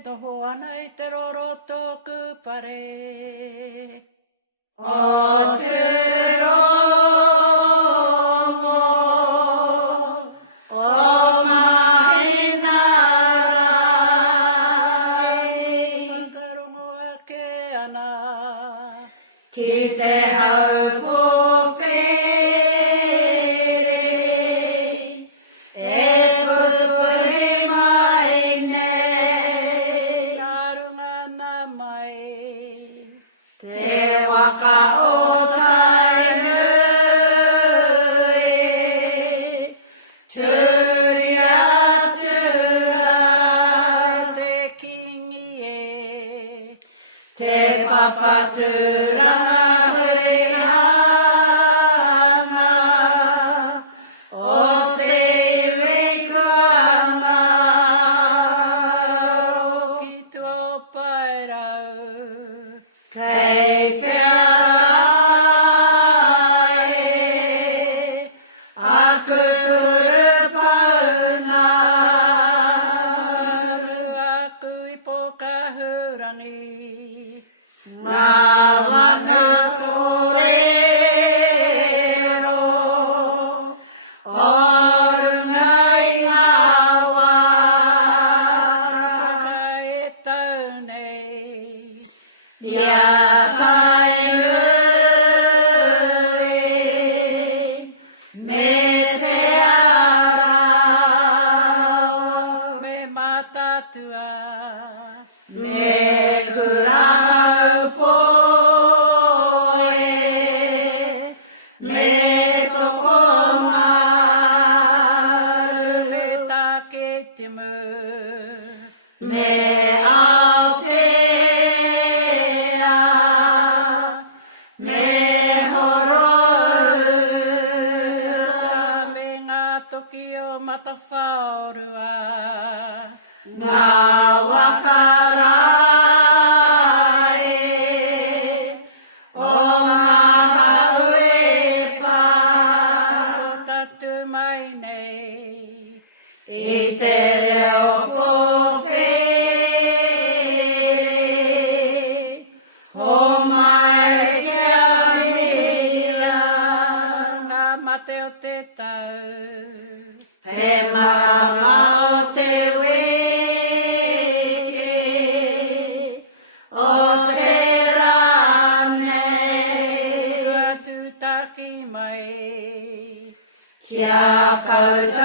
noho ana I te roro tōku pare. O te rongo, o mahina rai, Whakarongo ake ana. ki te haupo where, e pupuhi mai nei, Ngā runga nā mai. te waka o kai nui, turi atu ai, Te kingi e. te papaturanga hui hana, o te iwikuanga Ki tua pai rau. kei kia rai, aku turu pauna, Aku I pokahurangi. ngā wana kōrero, o rungai ngā wā, Ka e tau nei. ia kai nui, me te ara, Me matatua. me kurahau poe, me tokomaru, Me take timu. me Aotea, me Hororua, Me ngā toki o matawhaorua. ngā wakarai, o ngā hauepa, O tatu mai nei. I te reo profere, o mai kia mea, Ngā mate o te tau. te marama o te weke, o te rane, Kua tūtaki mai. kia koutou